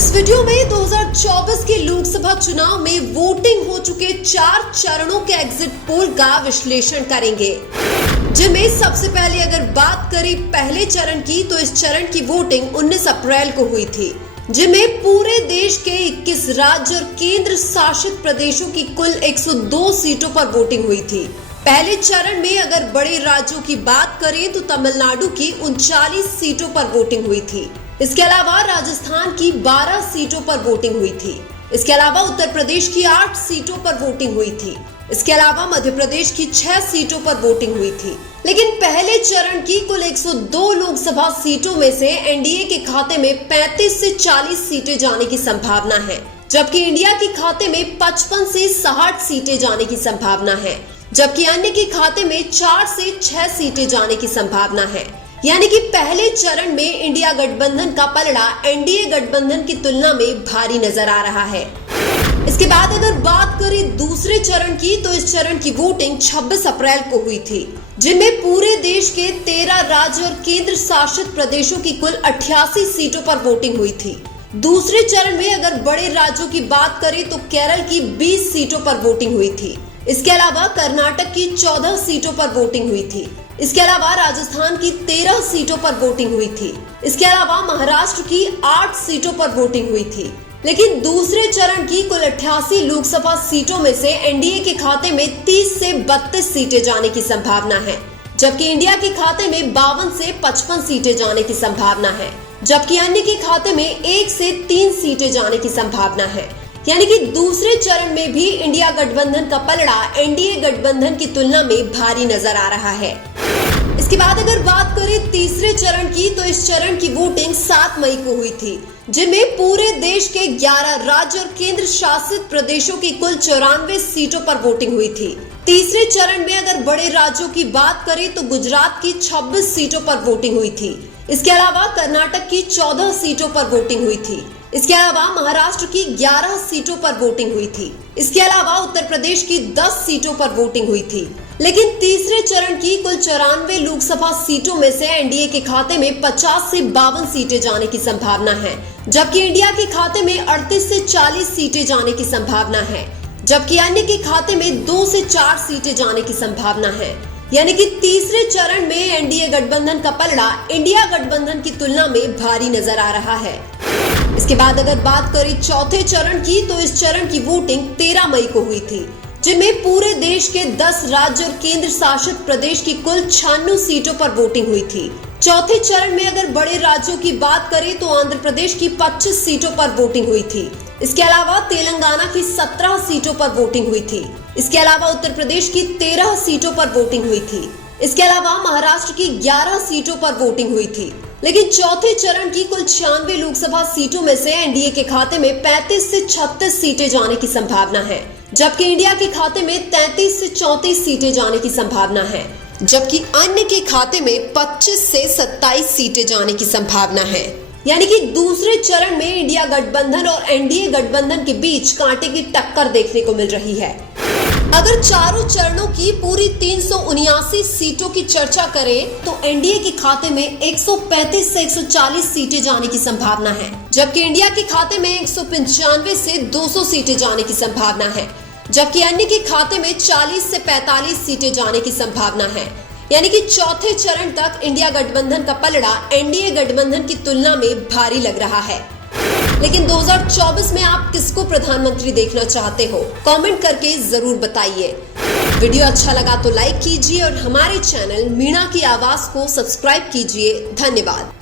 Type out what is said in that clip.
इस वीडियो में 2024 के लोकसभा चुनाव में वोटिंग हो चुके 4 चरणों के एग्जिट पोल का विश्लेषण करेंगे, जिनमें सबसे पहले अगर बात करें पहले चरण की, तो इस चरण की वोटिंग 19 अप्रैल को हुई थी, जिनमें पूरे देश के 21 राज्य और केंद्र शासित प्रदेशों की कुल 102 सीटों पर वोटिंग हुई थी। पहले चरण में अगर बड़े राज्यों की बात करें तो तमिलनाडु की 39 सीटों पर वोटिंग हुई थी। इसके अलावा राजस्थान की 12 सीटों पर वोटिंग हुई थी। इसके अलावा उत्तर प्रदेश की 8 सीटों पर वोटिंग हुई थी। इसके अलावा मध्य प्रदेश की 6 सीटों पर वोटिंग हुई थी। लेकिन पहले चरण की कुल 102 लोकसभा सीटों में से एनडीए के खाते में 35 से 40 सीटें जाने की संभावना है, जबकि इंडिया के खाते में 55 से 60 सीटें जाने की संभावना है, जबकि अन्य के खाते में 4 से 6 सीटें जाने की संभावना है। यानी कि पहले चरण में इंडिया गठबंधन का पलड़ा एनडीए गठबंधन की तुलना में भारी नजर आ रहा है। इसके बाद अगर बात करें दूसरे चरण की, तो इस चरण की वोटिंग 26 अप्रैल को हुई थी, जिनमें पूरे देश के 13 राज्य और केंद्र शासित प्रदेशों की कुल 88 सीटों पर वोटिंग हुई थी। दूसरे चरण में अगर बड़े राज्यों की बात करें तो केरल की 20 सीटों पर वोटिंग हुई थी। इसके अलावा कर्नाटक की 14 सीटों पर वोटिंग हुई थी। इसके अलावा राजस्थान की 13 सीटों पर वोटिंग हुई थी। इसके अलावा महाराष्ट्र की 8 सीटों पर वोटिंग हुई थी। लेकिन दूसरे चरण की कुल 88 लोकसभा सीटों में से एनडीए के खाते में 30 से 32 सीटें जाने की संभावना है, जबकि इंडिया के खाते में 52 से 55 सीटें जाने की संभावना है, जबकि अन्य के खाते में 1 से 3 सीटें जाने की संभावना है। यानी कि दूसरे चरण में भी इंडिया गठबंधन का पलड़ा एनडीए गठबंधन की तुलना में भारी नजर आ रहा है। इसके बाद अगर बात करें तीसरे चरण की, तो इस चरण की वोटिंग 7 मई को हुई थी, जिनमें पूरे देश के 11 राज्य और केंद्र शासित प्रदेशों की कुल 94 सीटों पर वोटिंग हुई थी। तीसरे चरण में अगर बड़े राज्यों की बात करें तो गुजरात की 26 सीटों पर वोटिंग हुई थी। इसके अलावा कर्नाटक की 14 सीटों पर वोटिंग हुई थी। इसके अलावा महाराष्ट्र की 11 सीटों पर वोटिंग हुई थी। इसके अलावा उत्तर प्रदेश की 10 सीटों पर वोटिंग हुई थी। लेकिन तीसरे चरण की कुल 94 लोकसभा सीटों में से एनडीए के खाते में 50 से 52 सीटें जाने की संभावना है, जबकि इंडिया के खाते में 38 से 40 सीटें जाने की संभावना है, जबकि अन्य के खाते में 2 से 4 सीटें जाने की संभावना है। यानी कि तीसरे चरण में एनडीए गठबंधन का पलड़ा इंडिया गठबंधन की तुलना में भारी नजर आ रहा है। इसके बाद अगर बात करें चौथे चरण की, तो इस चरण की वोटिंग 13 मई को हुई थी, जिनमें पूरे देश के 10 राज्य और केंद्र शासित प्रदेश की कुल 96 सीटों पर वोटिंग हुई थी। चौथे चरण में अगर बड़े राज्यों की बात करें तो आंध्र प्रदेश की 25 सीटों पर वोटिंग हुई थी। इसके अलावा तेलंगाना की 17 सीटों पर वोटिंग हुई थी। इसके अलावा उत्तर प्रदेश की 13 सीटों पर वोटिंग हुई थी। इसके अलावा महाराष्ट्र की 11 सीटों पर वोटिंग हुई थी। लेकिन चौथे चरण की कुल 96 लोकसभा सीटों में से एनडीए के खाते में 35 से 36 सीटें जाने की संभावना है, जबकि इंडिया के खाते में 33 से 34 सीटें जाने की संभावना है, जबकि अन्य के खाते में 25 से 27 सीटें जाने की संभावना है। यानी कि दूसरे चरण में इंडिया गठबंधन और एनडीए गठबंधन के बीच कांटे की टक्कर देखने को मिल रही है। अगर चारों चरणों की पूरी 379 सीटों की चर्चा करें तो एनडीए के खाते में 135 से 140 सीटें जाने की संभावना है, जबकि इंडिया के खाते में 195 से 200 सीटें जाने की संभावना है, जबकि अन्य के खाते में 40 से 45 सीटें जाने की संभावना है। यानी कि चौथे चरण तक इंडिया गठबंधन का पलड़ा एनडीए गठबंधन की तुलना में भारी लग रहा है। लेकिन 2024 में आप किसको प्रधानमंत्री देखना चाहते हो? कमेंट करके जरूर बताइए। वीडियो अच्छा लगा तो लाइक कीजिए और हमारे चैनल मीणा की आवाज को सब्सक्राइब कीजिए। धन्यवाद।